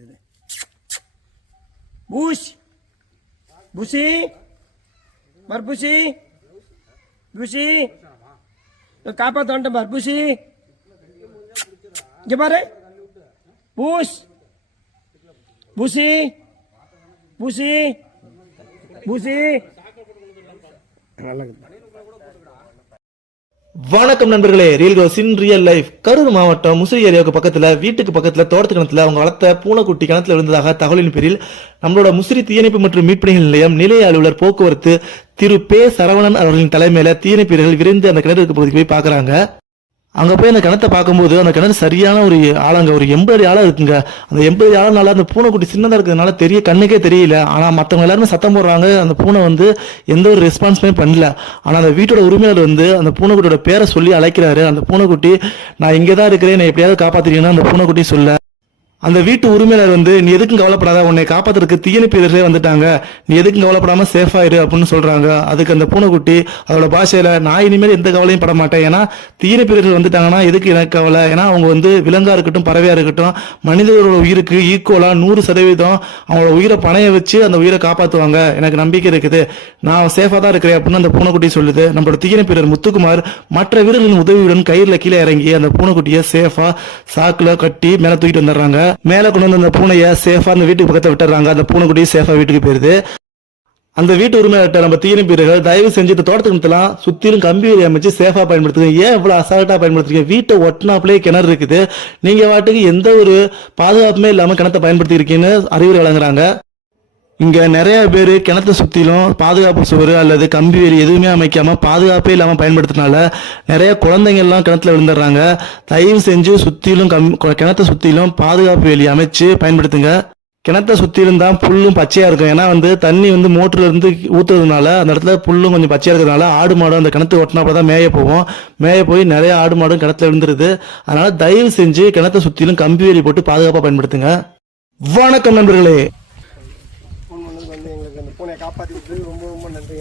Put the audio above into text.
இருக்குது. பூஷ் Bussy மர்புஷி Bussy காப்பாற்ற வந்துட்டேன் பார். புஷி இங்க பாரு. பூஷ் புஷி புஷி புஷி நல்லா. வணக்கம் நண்பர்களே, ரியல் கோஸ் இன் ரியல் லைஃப். கரூர் மாவட்டம் முசிறி ஏரியாவுக்கு பக்கத்துல வீட்டுக்கு பக்கத்துல தோட்டத்து கிணத்துல அவங்க வளர்த்த பூனைக்குட்டி கிணத்துல விழுந்ததாக தகவலின் பேரில் நம்மளோட முசிறி தீயணைப்பு மற்றும் மீட்பணிகள் நிலையம் நிலைய அலுவலர் போக்குவரத்து திரு பே சரவணன் அவர்களின் தலைமையில தீயணைப்பு வீரர்கள் விரைந்து அந்த கிணறு பகுதிக்கு போய் பாக்குறாங்க. அங்க போய் அந்த கிணத்தை பார்க்கும்போது அந்த கிணறு சரியான ஒரு ஆழங்க, ஒரு 80 அடி ஆழம் இருக்குங்க. அந்த 80 ஆழம்னால அந்த பூனைக்குட்டி சின்னதா இருக்கிறதுனால கண்ணுக்கே தெரியல. ஆனா மற்றவங்க எல்லாருமே சத்தம் போடுறாங்க. அந்த பூனை எந்த ஒரு ரெஸ்பான்ஸுமே பண்ணல. ஆனா அந்த வீட்டோட உரிமையாளர் அந்த பூனைக்குட்டியோட பேரை சொல்லி அழைக்கிறாரு. அந்த பூனைக்குட்டி நான் இங்கதான் இருக்கிறேன், நான் எப்படியாவது காப்பாத்திட்டீங்கன்னா அந்த பூனைக்குட்டி சொல்ல அந்த வீட்டு உரிமையாளர் நீ எதுக்கும் கவலைப்படாத, உன்னை காப்பாத்துறதுக்கு தீயணைப்பு வீரர்களே வந்துட்டாங்க, நீ எதுக்கும் கவலைப்படாம சேஃபா இரு அப்படின்னு சொல்றாங்க. அதுக்கு அந்த பூனைக்குட்டி அதோட பாஷையில நான் இனிமேல் எந்த கவலையும் பட மாட்டேன், ஏன்னா தீயணைப்பு வீரர்கள் வந்துட்டாங்கன்னா எதுக்கு எனக்கு கவலை, ஏன்னா அவங்க விலங்கா இருக்கட்டும் பறவையா இருக்கட்டும் மனிதர்களோட உயிருக்கு ஈக்குவலா 100% அவங்களோட உயிரை பணைய வச்சு அந்த உயிரை காப்பாத்துவாங்க, எனக்கு நம்பிக்கை இருக்குது, நான் சேஃபா தான் இருக்கிறேன் அப்படின்னு அந்த பூனைக்குட்டி சொல்லுது. நம்மளோட தீயணைப்பு வீரர் முத்துக்குமார் மற்ற வீரர்களின் உதவியுடன் கயிறுல கீழே இறங்கி அந்த பூனைக்குட்டியை சேஃபா சாக்குல கட்டி மேல தூக்கிட்டு வந்துடுறாங்க. மேல கொண்டு வந்து அந்த பூனைய சேஃபா அந்த வீட்டுக்கு பக்கத்துல விட்டுறாங்க. அந்த பூனைக்குட்டி சேஃபா வீட்டுக்கு போயிருது. அந்த வீட்டு உரிமையாளர்கிட்ட நம்ம தீயணைப்பு வீரர்கள் தயவு செஞ்சு தோட்டத்துக்கு சுத்திலும் கம்பி வேலி அமைச்சு சேஃபா பயன்படுத்துங்க, ஏன் இவ்வளவு அசால்ட்டா பயன்படுத்துறீங்க, வீட்டை ஒட்டினாப்லே கிணறு இருக்குது, நீங்க வாட்டுக்கு எந்த ஒரு பாதுகாப்புமே இல்லாம கிணத்தை பயன்படுத்தி இருக்கீங்கன்னு அறிவுரை வழங்குறாங்க. இங்க நிறைய பேர் கிணத்தை சுத்திலும் பாதுகாப்பு சுவர் அல்லது கம்பி வேலி எதுவுமே அமைக்காம பாதுகாப்பே இல்லாம பயன்படுத்தினால நிறைய குழந்தைங்க எல்லாம் கிணத்துல விழுந்துடுறாங்க. தயவு செஞ்சு சுத்திலும் கிணத்தை சுத்திலும் பாதுகாப்பு வேலி அமைச்சு பயன்படுத்துங்க. கிணத்தை சுத்திலும் தான் புல்லும் பச்சையா இருக்கும். ஏன்னா தண்ணி மோட்டர்ல இருந்து ஊத்துறதுனால அந்த இடத்துல புல்லும் கொஞ்சம் பச்சையா இருக்கிறதுனால ஆடு மாடும் அந்த கிணத்து ஒட்டினாப்பதான் மேய போகும். மேய போய் நிறைய ஆடு மாடும் கிணத்துல விழுந்துருது. அதனால தயவு செஞ்சு கிணத்தை சுத்திலும் கம்பி வேலி போட்டு பாதுகாப்பா பயன்படுத்துங்க. வணக்கம் நண்பர்களே. எங்களுக்கு அந்த பூனையை காப்பாற்றி ரொம்ப ரொம்ப நன்றி.